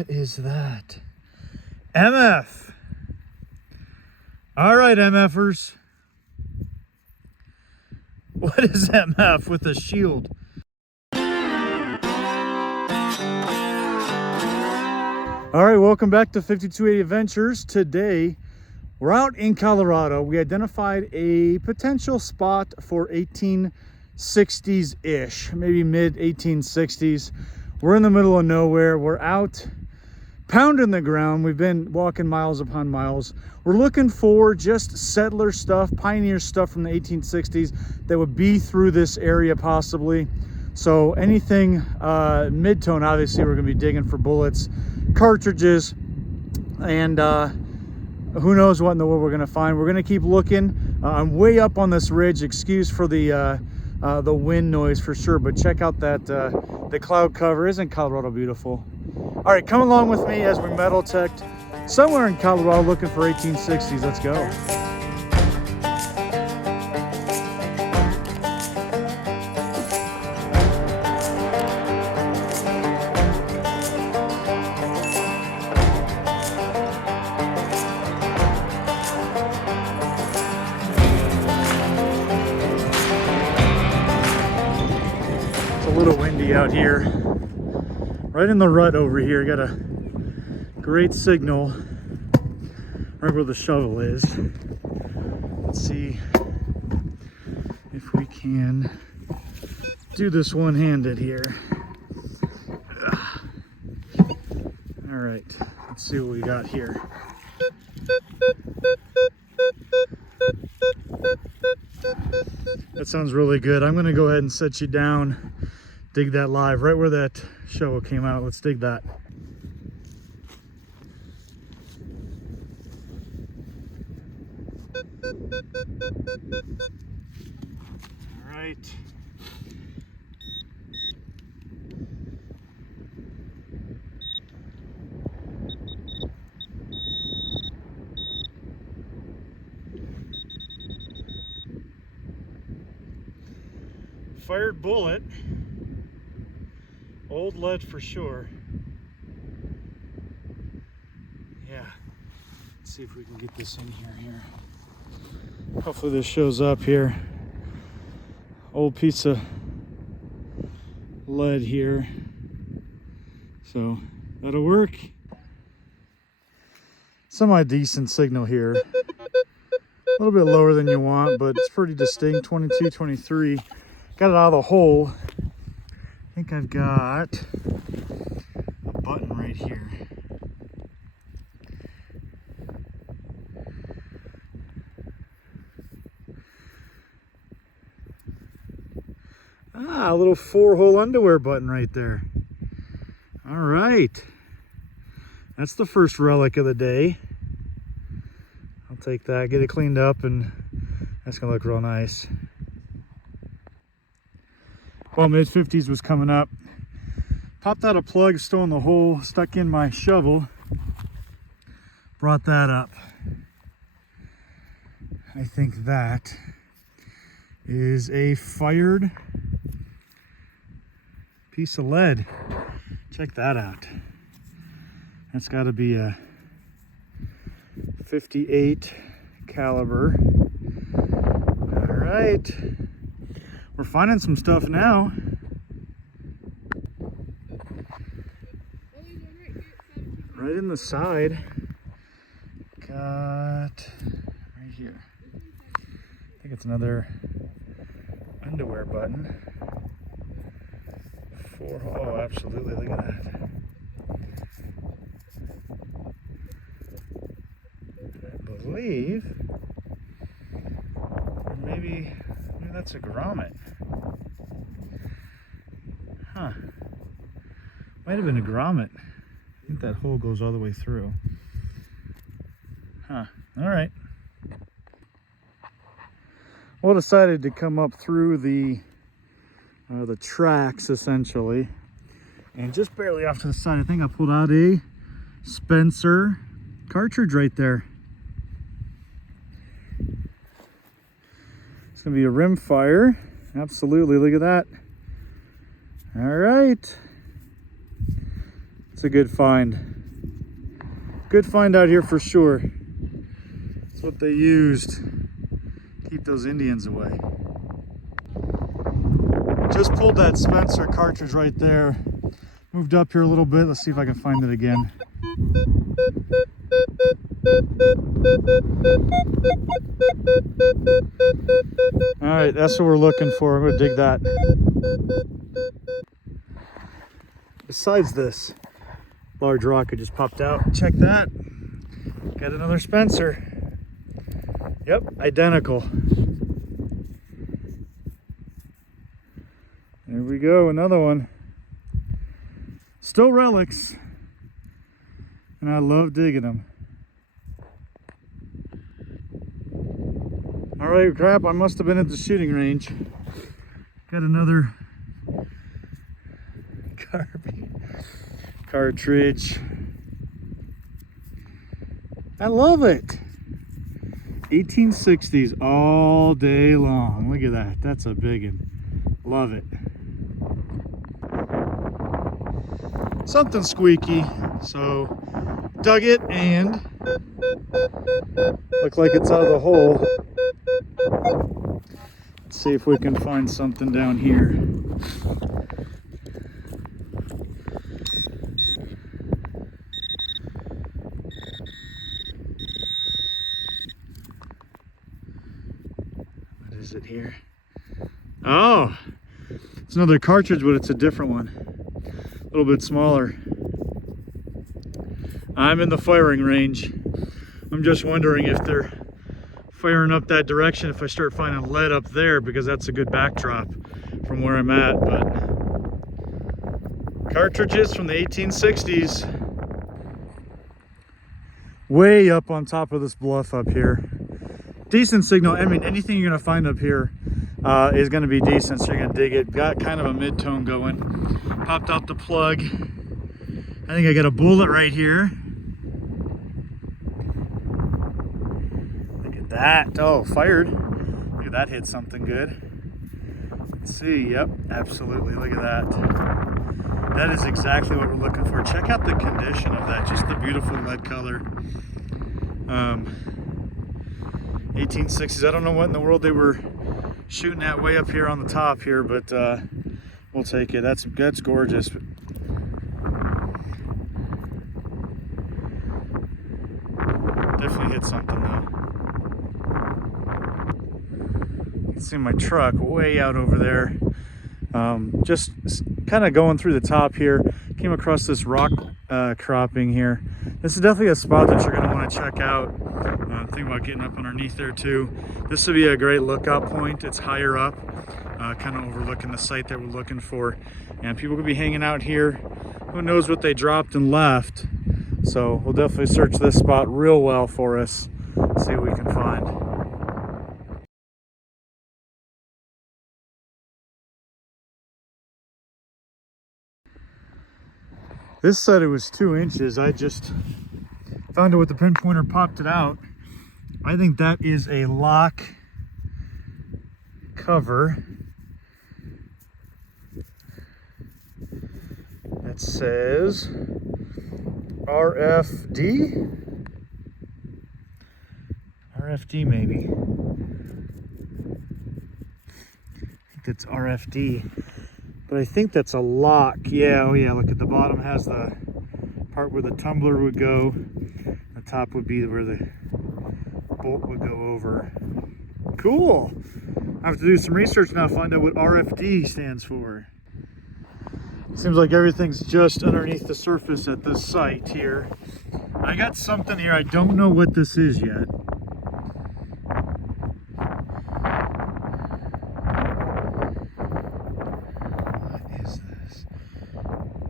What is that? MF. All right, MFers. What is MF with a shield? All right, welcome back to 5280 Adventures. Today, we're out in Colorado. We identified a potential spot for 1860s-ish, maybe mid-1860s. We're in the middle of nowhere. We're out pounding the ground. We've been walking miles upon miles. We're looking for just settler stuff, pioneer stuff from the 1860s that would be through this area possibly. So anything mid-tone, obviously we're gonna be digging for bullets, cartridges, and who knows what in the world we're gonna find. We're gonna keep looking. I'm way up on this ridge. Excuse for the wind noise for sure, but check out that the cloud cover. Isn't Colorado beautiful? All right, come along with me as we metal detect somewhere in Colorado looking for 1860s. Let's go. It's a little windy out here. Right in the rut over here, got a great signal right where the shovel is. Let's see if we can do this one-handed here. All right, let's see what we got here. That sounds really good. I'm gonna go ahead and set you down, dig that live right where that shovel came out. Let's dig that. All right. Fired bullet. Old lead for sure. Yeah. Let's see if we can get this in here. Hopefully this shows up here. Old piece of lead here. So that'll work. Semi-decent signal here. A little bit lower than you want, but it's pretty distinct. 22, 23. Got it out of the hole. I think I've got a button right here. Ah, a little 4-hole underwear button right there. All right. That's the first relic of the day. I'll take that, get it cleaned up, and that's gonna look real nice. Well, mid-50s was coming up. Popped out a plug, still in the hole, stuck in my shovel. Brought that up. I think that is a fired piece of lead. Check that out. That's got to be a 58 caliber. All right. We're finding some stuff now. Right in the side. Got right here. I think it's another underwear button. Oh, absolutely. Look at that. I believe, or maybe that's a grommet. Huh. Might have been a grommet. I think that hole goes all the way through. Huh. All right. Well, decided to come up through the tracks essentially, and just barely off to the side, I think I pulled out a Spencer cartridge right there. It's gonna be a rim fire. Absolutely, look at that. All right, it's a good find. Good find out here for sure. That's what they used to keep those Indians away. Just pulled that Spencer cartridge right there. Moved up here a little bit. Let's see if I can find it again. All right, that's what we're looking for. I'm gonna dig that. Besides this large rock that just popped out, check that. Got another Spencer. Yep, identical. There we go, another one. Still relics, and I love digging them. All right, crap, I must have been at the shooting range. Got another cartridge. I love it. 1860s all day long. Look at that. That's a big one. Love it. Something squeaky, so dug it and looked like it's out of the hole. Let's see if we can find something down here. What is it here? Oh, it's another cartridge, but it's a different one. A little bit smaller. I'm in the firing range. I'm just wondering if they're firing up that direction if I start finding lead up there, because that's a good backdrop from where I'm at. But cartridges from the 1860s. Way up on top of this bluff up here. Decent signal. I mean, anything you're gonna find up here is gonna be decent, so you're gonna dig it. Got kind of a mid-tone going. Popped out the plug. I think I got a bullet right here. Look at that. Oh, fired. Look at that, hit something good. Let's see. Yep, absolutely. Look at that. That is exactly what we're looking for. Check out the condition of that. Just the beautiful lead color. 1860s. I don't know what in the world they were shooting that way up here on the top here, but we'll take it. That's gorgeous. Definitely hit something though. You can see my truck way out over there. Just kind of going through the top here. Came across this rock cropping here. This is definitely a spot that you're going to want to check out. Think about getting up underneath there too. This would be a great lookout point. It's higher up, kind of overlooking the site that we're looking for. And people could be hanging out here. Who knows what they dropped and left. So we'll definitely search this spot real well for us. See what we can find. This said it was 2 inches. I just found it with the pinpointer, popped it out. I think that is a lock cover. It says RFD? RFD maybe. I think that's RFD. But I think that's a lock. Yeah, oh yeah, look at the bottom has the part where the tumbler would go. The top would be where the bolt would go over. Cool. I have to do some research now to find out what RFD stands for. Seems like everything's just underneath the surface at this site here. I got something here. I don't know what this is yet.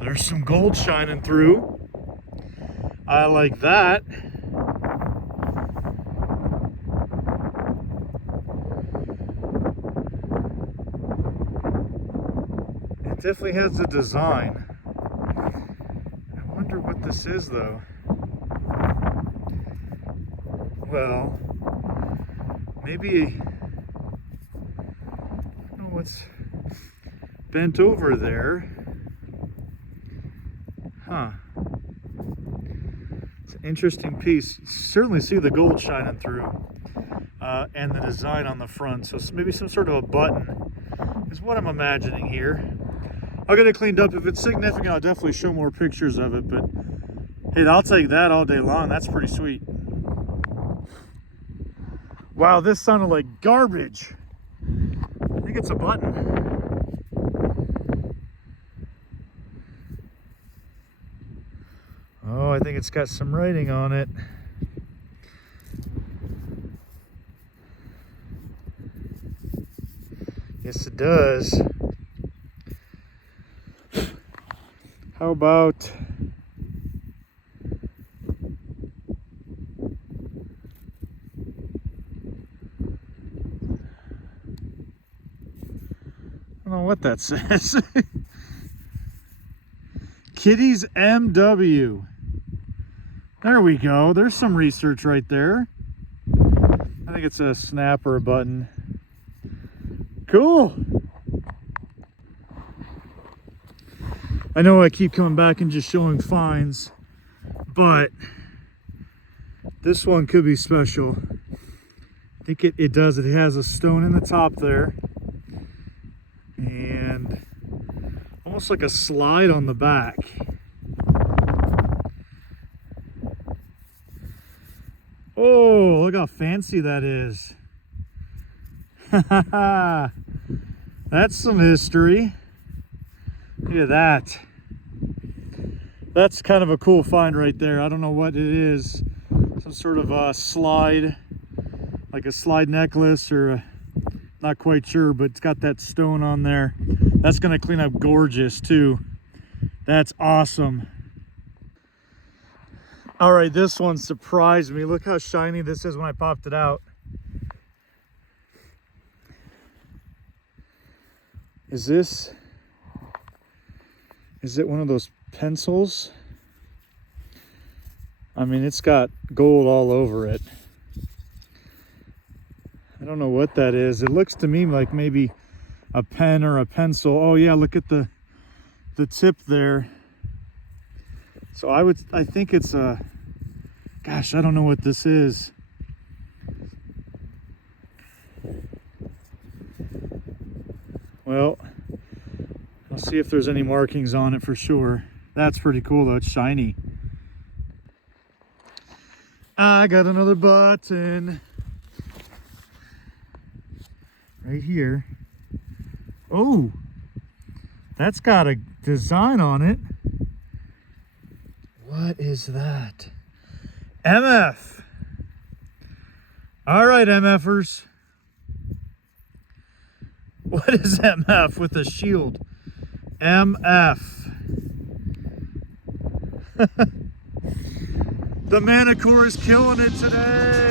There's some gold shining through. I like that. It definitely has a design. I wonder what this is though. Well, maybe, I don't know what's bent over there. Huh. It's interesting piece. You certainly see the gold shining through, and the design on the front. So maybe some sort of a button is what I'm imagining here. I'll get it cleaned up. If it's significant, I'll definitely show more pictures of it, but hey, I'll take that all day long. That's pretty sweet. Wow, this sounded like garbage. I think it's a button. Oh, I think it's got some writing on it. Yes, it does. How about I don't know what that says. Kitties MW. There we go. There's some research right there. I think it's a snap or a button. Cool. I know I keep coming back and just showing finds, but this one could be special. I think it does. It has a stone in the top there and almost like a slide on the back. Oh, look how fancy that is. That's some history. Look at that. That's kind of a cool find right there. I don't know what it is. Some sort of a slide, like a slide necklace, or not quite sure, but it's got that stone on there. That's gonna clean up gorgeous too. That's awesome. All right, this one surprised me. Look how shiny this is when I popped it out. Is it one of those pencils? I mean, it's got gold all over it. I don't know what that is. It looks to me like maybe a pen or a pencil. Oh yeah, look at the tip there. So I think it's a, gosh, I don't know what this is. Well, I'll see if there's any markings on it for sure. That's pretty cool though, it's shiny. I got another button right here. Oh, that's got a design on it. What is that? MF. All right, MFers. What is MF with a shield? MF. The Manicore is killing it today.